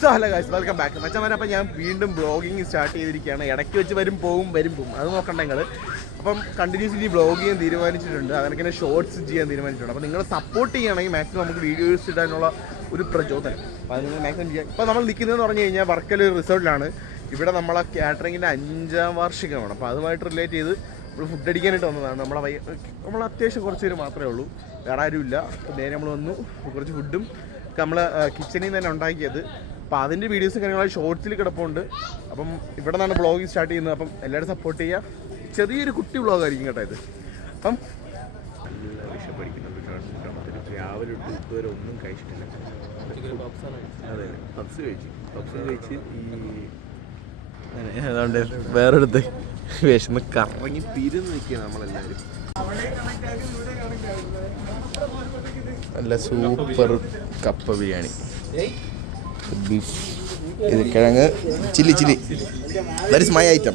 So hello guys, welcome back മച്ചാമാരെ. അപ്പോൾ ഞാൻ വീണ്ടും ബ്ലോഗിങ് സ്റ്റാർട്ട് ചെയ്തിരിക്കുകയാണ്. ഇടയ്ക്ക് വെച്ച് വരും പോവും അത് നോക്കണ്ട നിങ്ങൾ. അപ്പം കണ്ടിന്യൂസ്ലി ബ്ലോഗ് ചെയ്യാൻ തീരുമാനിച്ചിട്ടുണ്ട്, അങ്ങനെ ഷോർട്സ് ചെയ്യാൻ തീരുമാനിച്ചിട്ടുണ്ട്. അപ്പോൾ നിങ്ങൾ സപ്പോർട്ട് ചെയ്യുകയാണെങ്കിൽ മാക്സിമം നമുക്ക് വീഡിയോസ് ഇടാനുള്ള ഒരു പ്രചോദനം. അപ്പോൾ അത് നിങ്ങൾ മാക്സിമം ചെയ്യാം. ഇപ്പോൾ നമ്മൾ നിൽക്കുന്നതെന്ന് പറഞ്ഞു കഴിഞ്ഞാൽ വർക്കല റിസോർട്ടിലാണ്. ഇവിടെ നമ്മളെ കാറ്ററിങ്ങിൻ്റെ 5ാം വാർഷികമാണ്. അപ്പോൾ അതുമായിട്ട് റിലേറ്റ് ചെയ്ത് നമ്മൾ ഫുഡ് അടിക്കാനായിട്ട് വന്നതാണ്. നമ്മൾ അത്യാവശ്യം കുറച്ച് പേര് മാത്രമേ ഉള്ളൂ, വേറെ ആരുമില്ല. നേരെ നമ്മൾ വന്നു, കുറച്ച് ഫുഡും നമ്മൾ കിച്ചണിൽ നിന്ന് തന്നെ ഉണ്ടാക്കിയത്. അപ്പോൾ അതിൻ്റെ വീഡിയോസും കാര്യങ്ങളും ഷോർട്സിൽ കിടപ്പുണ്ട്. അപ്പം ഇവിടെ നിന്നാണ് ബ്ലോഗിങ് സ്റ്റാർട്ട് ചെയ്യുന്നത്. അപ്പം എല്ലാവരും സപ്പോർട്ട് ചെയ്യുക. ചെറിയൊരു കുട്ടി വ്ളോഗായിരിക്കും കേട്ടോ ഇത്. അപ്പം നല്ല വിഷപ്പടിക്കുന്നുണ്ട്. രാവിലെ തൊട്ട് ഇതുവരെ ഒന്നും കഴിച്ചിട്ടില്ല. അതെ, പപ്സ് കഴിച്ച് ഈ അതുകൊണ്ട് വേറെടുത്ത് വിശന്ന് കറങ്ങി തിരിഞ്ഞ് നിൽക്കുകയാണ് നമ്മളെല്ലാവരും. നല്ല സൂപ്പർ കപ്പ ബിരിയാണി, ബീഫ്, ഇത് കിഴങ്ങ്, chilli that is my item.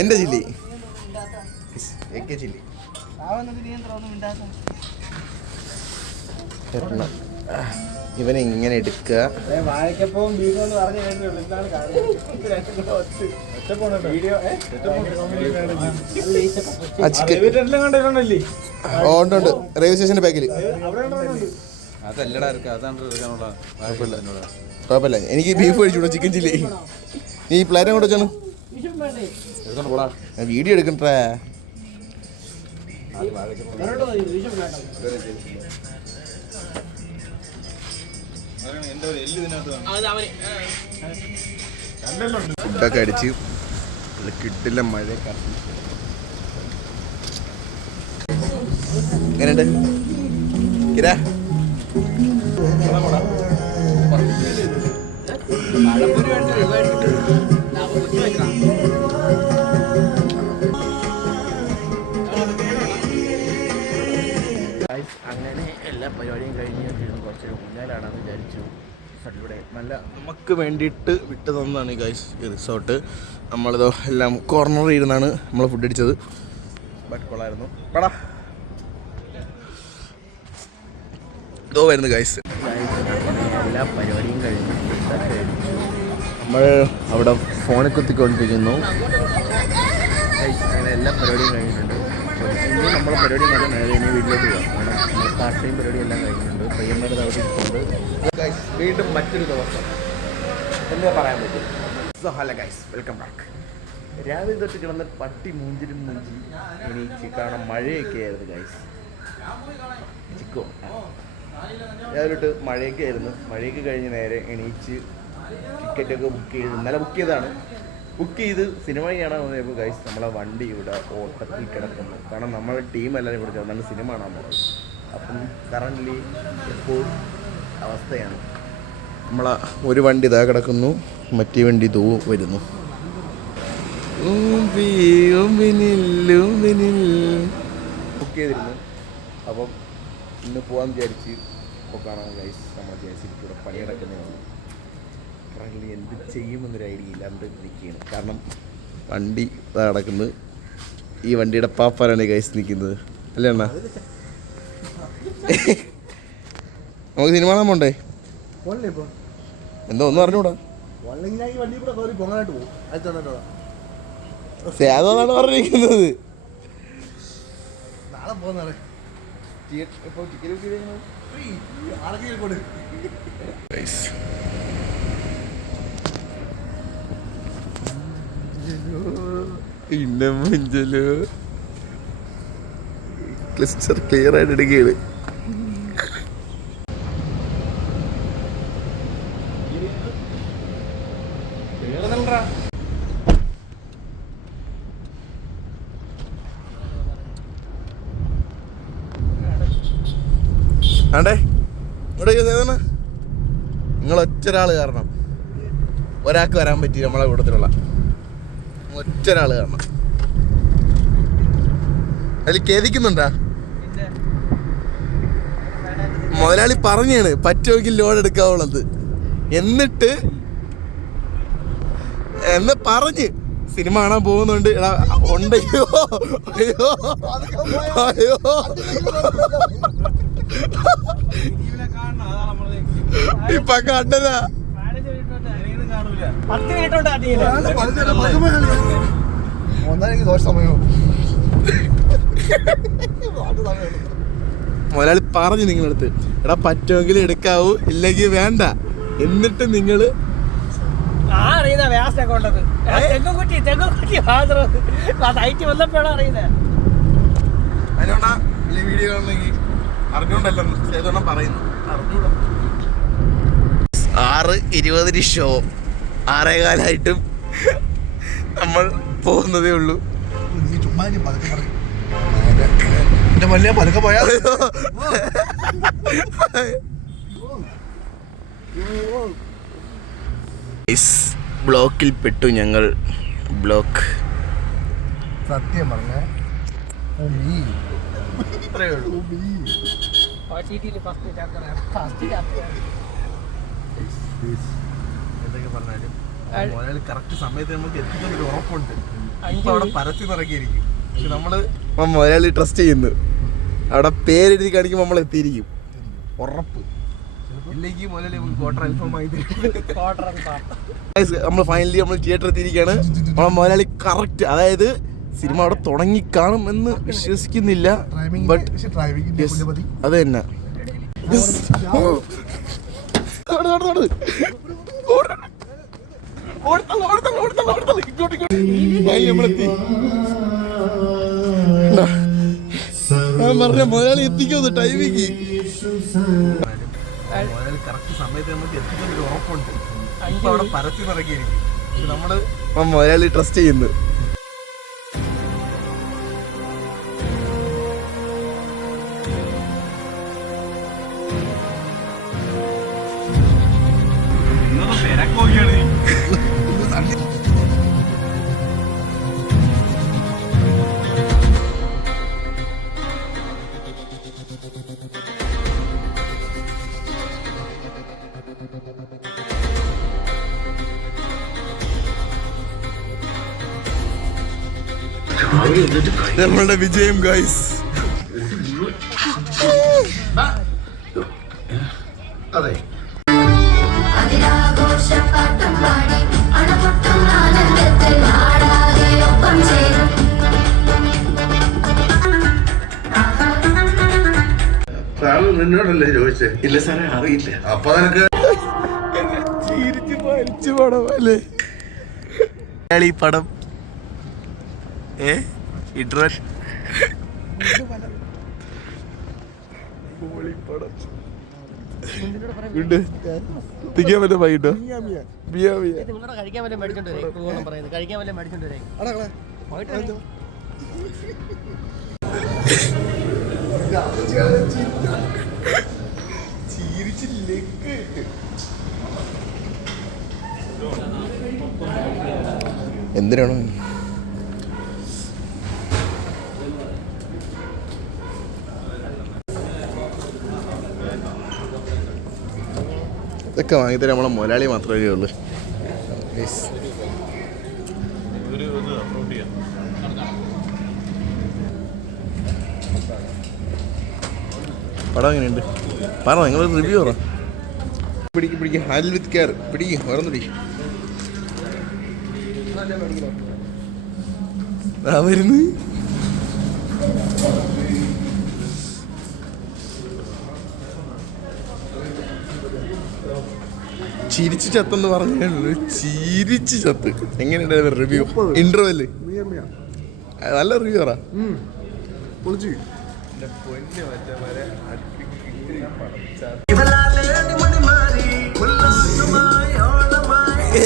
എൻ്റെ ചില്ലി ചില്ലി ഇവനെ ഇങ്ങനെ എടുക്കുക. ഉണ്ട് റെയിൽവേ സ്റ്റേഷന്റെ ബാക്കിൽ. കുഴപ്പമില്ല, എനിക്ക് ബീഫ് കഴിച്ചൂടാ, ചിക്കൻ ചില്ലി. നീ ഈ പ്ലേറ്റ് അങ്ങോട്ട് വെച്ചാണ് വീഡിയോ എടുക്കണ്ടേ. ഫുഡൊക്കെ അടിച്ച് കിട്ടില്ല. മഴ എങ്ങനെയുണ്ട് കിരാ? അങ്ങനെ എല്ലാ പരിപാടിയും കഴിഞ്ഞ് കുറച്ചൊരു മുന്നിലാണെന്ന് വിചാരിച്ചു. ഇവിടെ നല്ല നമുക്ക് വേണ്ടിയിട്ട് വിട്ടു തന്നതാണ് ഗൈസ് ഈ റിസോർട്ട്. നമ്മളിതോ എല്ലാം കോർണറിൽ ഇരുന്നാണ് നമ്മൾ ഫുഡ് അടിച്ചത്. ബട്ട് കൊള്ളായിരുന്നു. പടാ ഇതോ വരുന്നു ഗൈസ്. എല്ലാ പരിപാടിയും കഴിഞ്ഞു നമ്മൾ അവിടെ ഫോണിൽ കുത്തിക്കൊണ്ടിരിക്കുന്നു. അങ്ങനെ എല്ലാ പരിപാടിയും കഴിഞ്ഞിട്ടുണ്ട്. ഇനി നമ്മളെ പരിപാടി നല്ല നേരെ ഇനി വീട്ടിലേക്ക് പോകാം. കാരണം പാർട്ട് ടൈം പരിപാടി എല്ലാം കഴിഞ്ഞിട്ടുണ്ട്. പയ്യന്മാരുടെ അവിടെ ഇരിക്കുന്നുണ്ട്. വീണ്ടും മറ്റൊരു ദിവസം എന്താ പറയാൻ പറ്റും. So hello guys, welcome back. രാവിലെ തൊട്ട് കിടന്ന് പട്ടി മൂഞ്ചി എണീച്ച് കാരണം മഴയൊക്കെ ആയിരുന്നു ഗൈസ്. ചിക്കോ രാവിലെ തൊട്ട് മഴയൊക്കെ ആയിരുന്നു. മഴയൊക്കെ കഴിഞ്ഞ് നേരെ എണീച്ച് ടിക്കറ്റൊക്കെ ബുക്ക് ചെയ്ത് ഇന്നലെ ബുക്ക് ചെയ്തതാണ്. ബുക്ക് ചെയ്ത് സിനിമ കാണാൻ വന്നപ്പോൾ ഗൈസ് നമ്മളെ വണ്ടി ഇവിടെ ഓട്ടത്തിൽ കിടക്കുന്നു. കാരണം നമ്മളെ ടീം എല്ലാവരും ഇവിടെ ചേർന്നാണ് സിനിമ കാണാൻ പോകുന്നത്. അപ്പം കറൻ്റ്ലി എപ്പോൾ അവസ്ഥയാണ്. നമ്മളെ ഒരു വണ്ടി ഇതാ കിടക്കുന്നു, മറ്റേ വണ്ടി ഇതോ വരുന്നു. ബുക്ക് ചെയ്തിരുന്നു. അപ്പം ഇന്ന് പോകാൻ വിചാരിച്ച് ഇപ്പോൾ കാണാൻ ഗൈസ് നമ്മളെ വിചാരിച്ചിട്ട് ഇവിടെ പണിയടക്കുന്നതാണ്. കറൻ്റ്ലി എന്ത് ചെയ്യുമെന്നൊരു ഐഡിയ ഇല്ലാണ്ട് നിൽക്കുകയാണ്. കാരണം വണ്ടി ഇതാ കിടക്കുന്നത്. ഈ വണ്ടിയുടെ പാപ്പാരാണ് ഗൈസ് നിൽക്കുന്നത്, അല്ലേ അണ്ണാ? നമുക്ക് സിനിമ കാണാൻ പോണ്ടേ? എന്തോ ഒന്നും അറിഞ്ഞൂടാ. സേതാണ് പറഞ്ഞിരിക്കുന്നത്. ഇന്നമഞ്ചലോ ക്ലസ്റ്റർ ക്ലിയർ ആയിട്ട് എടുക്കുകയാണ്. ആണ്ടേ ഇവിടെ നിങ്ങൾ ഒറ്റൊരാൾ കാരണം ഒരാൾക്ക് വരാൻ പറ്റി. നമ്മളെ കൂട്ടത്തിലുള്ള ഒറ്റൊരാൾ കാരണം അതിൽ ഖേദിക്കുന്നുണ്ടാ? മുതലാളി പറഞ്ഞാണ് പറ്റുമെങ്കിൽ ലോൺ എടുക്കാവുള്ളത്. എന്നിട്ട് എന്ന് പറഞ്ഞ് സിനിമ കാണാൻ പോകുന്നുണ്ട്. ഉണ്ടോ അയ്യോ അയ്യോ ഇപ്പൊ കണ്ടതാ 10 മിനിറ്റ് കൊണ്ട് അടിയില്ല. മുതലാളി പറഞ്ഞു നിങ്ങളടുത്ത്, എടാ പറ്റുമെങ്കിൽ എടുക്കാവൂ, ഇല്ലെങ്കിൽ വേണ്ട. എന്നിട്ട് നിങ്ങള് അറിയുന്ന വ്യാസ കൊണ്ടത് തെങ്ങുകുറ്റി മാത്രം സൈറ്റ് വന്നപ്പോഴാണ് അറിയുന്നത്. അതിനോണ്ടാ ഈ വീഡിയോ കാണണമെങ്കിൽ അറിഞ്ഞോണ്ടല്ലോ പറയുന്നു. അറിഞ്ഞൂടാ. 6:20 ഷോ, 6:15 നമ്മൾ പോകുന്നതേ ഉള്ളൂ. പതുക്കെ പോയാ ബ്ലോക്കിൽ പെട്ടു ഞങ്ങൾ. ബ്ലോക്ക് സത്യം പറഞ്ഞ എന്തൊക്കെ പറഞ്ഞാലും മുതലാളി കറക്റ്റ് സമയത്ത് നമുക്ക് എത്തിക്കുന്നൊരു ഉറപ്പുണ്ട്. ഇപ്പൊ അവിടെ പരസ്യം ഇറക്കിയിരിക്കും. പക്ഷെ നമ്മള് മുതലാളി ട്രസ്റ്റ് ചെയ്യുന്നു. അവിടെ പേരെഴുതി കാണിക്കുമ്പോൾ നമ്മൾ എത്തിയിരിക്കും, ഉറപ്പ്. ഇല്ലെങ്കിൽ മുതലാളി ക്വാർട്ടർ അൽഫമായി നമ്മൾ ഫൈനലി നമ്മൾ തിയേറ്ററിൽ എത്തിയിരിക്കുകയാണ്. നമ്മളെ മുതലാളി കറക്റ്റ്, അതായത് സിനിമ അവിടെ തുടങ്ങിക്കാണും എന്ന് വിശ്വസിക്കുന്നില്ല. ബട്ട് അത് തന്നെ പറഞ്ഞ മുതലാളി എത്തിക്കുന്നു ടൈമിക്ക്. മുതലാളി കറക്റ്റ് സമയത്ത് നമുക്ക് എത്തിക്കുന്നൊരു ഉറപ്പുണ്ട്. ഇപ്പൊ അവിടെ പരസ്യം ഇറക്കിയിരിക്കും. പക്ഷെ നമ്മള് മുതലാളി ട്രസ്റ്റ് ചെയ്യുന്നു. നമ്മളുടെ വിജയം ഗൈസ്. അതെ സാറ് നിന്നോടല്ലേ ചോദിച്ചേ? ഇല്ല സാറേ, അറിയില്ല. അപ്പൊ നിനക്ക് ചിരിച്ചു പരിച്ചു പടം അല്ലേ ഈ പടം? തിക്കാൻ പറ്റും വൈകിട്ടോ കഴിക്കാൻ വല്ല മേടിച്ചോണ്ട് കഴിക്കാൻ വല്ല മേടിച്ചോണ്ട് എന്തിനാണ് ഇതൊക്കെ വാങ്ങിത്തരാൻ നമ്മളെ മുതലാളി മാത്രമേ ഉള്ളൂ. പടം എങ്ങനെയുണ്ട് പറ, നിങ്ങൾ റിവ്യൂ പറ. പിടിക്കും ഹാൻഡിൽ വിത്ത് കെയർ. പിടിക്കും വേറൊന്നും പിടിക്കും. വരുന്നു ചിരിച്ചു ചത്തെന്ന് പറഞ്ഞു. ചിരിച്ചു ചത്ത്. എങ്ങനെയുണ്ടായിരുന്നു റിവ്യൂ? ഇന്റർവെല് നല്ല റിവ്യൂ പറ.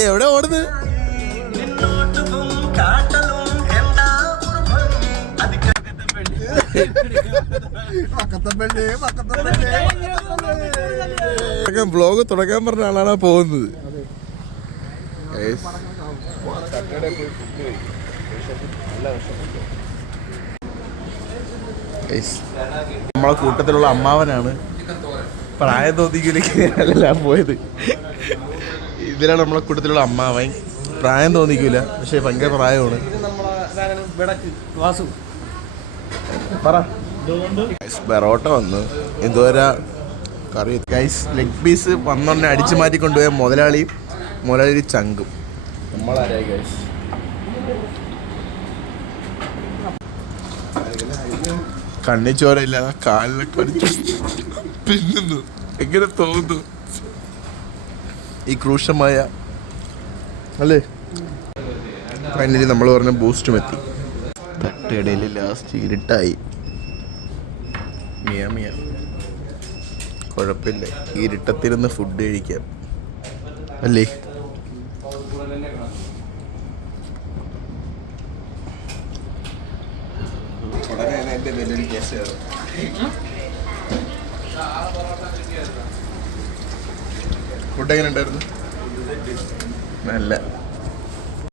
എവിടെ ഓടുന്നത്? ബ്ലോഗ് തുടങ്ങാൻ പറഞ്ഞ ആളാണ് പോകുന്നത്. നമ്മളെ കൂട്ടത്തിലുള്ള അമ്മാവനാണ്. പ്രായം തോന്നിക്കൂല പോയത്. ഇതിലാണ് നമ്മളെ കൂട്ടത്തിലുള്ള അമ്മാവൻ. പ്രായം തോന്നിക്കൂല, പക്ഷെ ഭയങ്കര പ്രായമാണ്. ബെറോട്ട വന്ന് എന്തോരാ കറി. ഗൈസ് ലെഗ് പീസ് വന്നോണ്ടേ അടിച്ചു മാറ്റി കൊണ്ടുപോയ മുതലാളി മുലരി ചങ്കും നമ്മളാരായി ഗൈസ്. കണ്ണിച്ചോരയില്ലാതെ കാലിലൊക്കെ അടിച്ച് പിന്നുന്നു. എങ്ങനെ തോന്നുന്നു ഈ ക്രൂശമായ അല്ലേ? ഫൈനലി നമ്മൾ പറഞ്ഞ ബൂസ്റ്റും എത്തി. തട്ടുകടയിൽ ലാസ്റ്റ് ഇരുട്ടായി. മിയ മിയ കുഴപ്പമില്ല, ഇരുട്ടത്തിരുന്ന് ഫുഡ് കഴിക്കാം അല്ലേ? ഫുഡ് എങ്ങനെ ഉണ്ടായിരുന്നു? നല്ല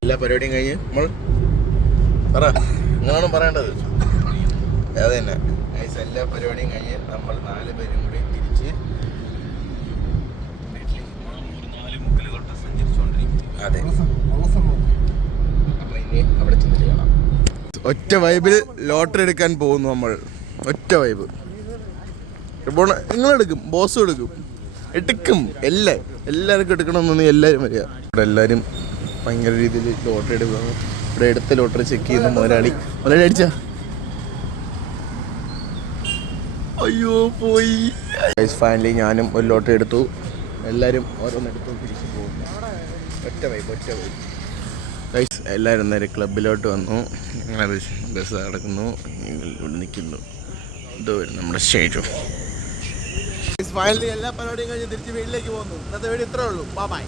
എല്ലാ പരിപാടിയും കഴിഞ്ഞ് നമ്മൾ പറ, നിങ്ങളാണ് പറയേണ്ടത്. അത് തന്നെ നൈസ്. എല്ലാ പരിപാടിയും കഴിഞ്ഞ് നമ്മൾ 4 പേരും കൂടി തിരിച്ച് അതെ. അപ്പൊ ഇനി അവിടെ ചെന്നിട്ട് കാണാം. ഒറ്റ വൈബിൽ ലോട്ടറി എടുക്കാൻ പോകുന്നു നമ്മൾ. ഒറ്റ വൈബ്. ഇപ്പോൾ നിങ്ങളെടുക്കും, ബോസും എടുക്കും എല്ലാവർക്കും എടുക്കണമെന്നൊന്നും എല്ലാവരും വരിക. ഇവിടെ എല്ലാവരും ഭയങ്കര രീതിയിൽ ലോട്ടറി എടുക്കുന്നു. ഇവിടെ എടുത്ത ലോട്ടറി ചെക്ക് ചെയ്യുന്ന മുതലാളി അടിച്ച അയ്യോ പോയി. ഫൈനലി ഞാനും ഒരു ലോട്ടറി എടുത്തു. എല്ലാവരും ഓരോന്നെടുത്തു തിരിച്ചു പോകുന്നു. ഒറ്റ വൈബ്. ഗൈസ് എല്ലാവരും നേരെ ക്ലബിലോട്ട് വന്നു. അങ്ങനെ ബസ് നടക്കുന്നു. ഇവിടെ നിൽക്കുന്നു. ഇത് വരും നമ്മുടെ സ്റ്റേജും. ഫൈനലി എല്ലാ പരിപാടിയും കഴിഞ്ഞ് തിരിച്ച് വീട്ടിലേക്ക് പോകുന്നു. ഇന്നത്തെ വീഡിയോ ഇത്രേ ഉള്ളൂ. ബൈ.